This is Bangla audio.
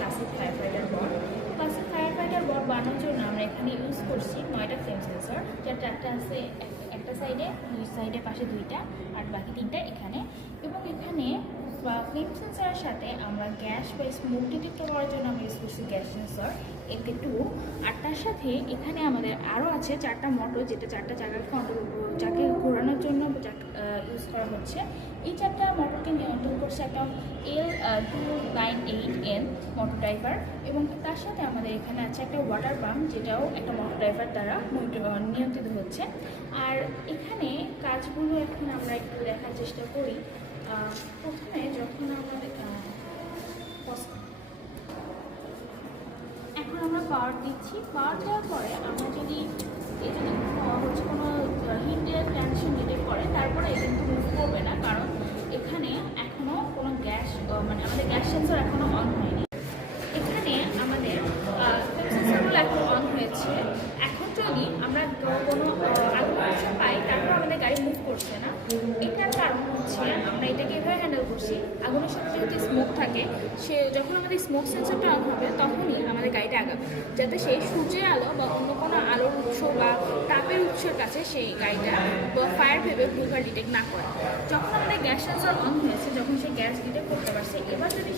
ক্লাসিক ফায়ার ফাইটার বট। ক্লাসিক ফায়ার ফাইটার বট বানানোর জন্য আমরা এখানে ইউজ করছি 9টা ফ্লেম সেন্সর, যার 4টা আছে একটা সাইডে, দুই সাইডে পাশে 2টা, আর বাকি 3টা এখানে। এবং এখানে ফ্লেম সেন্সরের সাথে আমরা গ্যাস বা স্মোক ডিটেক্ট করার জন্য আমরা ইউজ করছি গ্যাস সেন্সর এতে 2। আর তার সাথে এখানে আমাদের আরও আছে 4টা মোটর, যেটা 4টা চাকার কন্ট্রোল যাকে ঘোরানোর জন্য ইউজ করা হচ্ছে। এই 4টা মোটরকে নিয়ন্ত্রণ করছে একটা L298N মোটর ড্রাইভার। এবং তার সাথে আমাদের এখানে আছে একটা ওয়াটার পাম্প, যেটাও একটা মোটর ড্রাইভার দ্বারা নিয়ন্ত্রিত হচ্ছে। আর এখানে কাজগুলো এখন আমরা একটু দেখার চেষ্টা করি। প্রথমে যখন আমাদের এখন আমরা পাওয়ার দিচ্ছি, পাওয়ার দেওয়ার পরে আমরা যদি হচ্ছে কোনো হিটের টেনশন ডিটেক্ট করে, তারপরে এটা কিন্তু মুভ করবে না, কারণ এখানে এখনও কোনো গ্যাস মানে আমাদের গ্যাস সেন্সর এখনও অন হয়নি। এখানে আমাদের সেন্সরগুলো এখন অন হয়েছে। এখন যদি আমরা কোনো আগুন পাই, তারপর আমাদের গাড়ি মুভ করছে না। এটার কারণ হচ্ছে আমরা এটাকে এভাবে হ্যান্ডেল করছি, আগুনের সাথে যেহেতু স্মোক থাকে, যখন আমাদের স্মোক সেন্সরটা অন হবে তখনই আমাদের গাড়িটা আগাবে, যাতে সেই সূর্যের আলো বা অন্য কোনো আলোর উৎস বা তাপের উৎসের কাছে সেই গাড়িটা বা ফায়ার ভেবে ভুলভাল ডিটেক্ট না করে। যখন আমাদের গ্যাস সেন্সর অন হয়েছে, যখন সেই গ্যাস ডিটেক্ট করতে পারছে, এবার যদি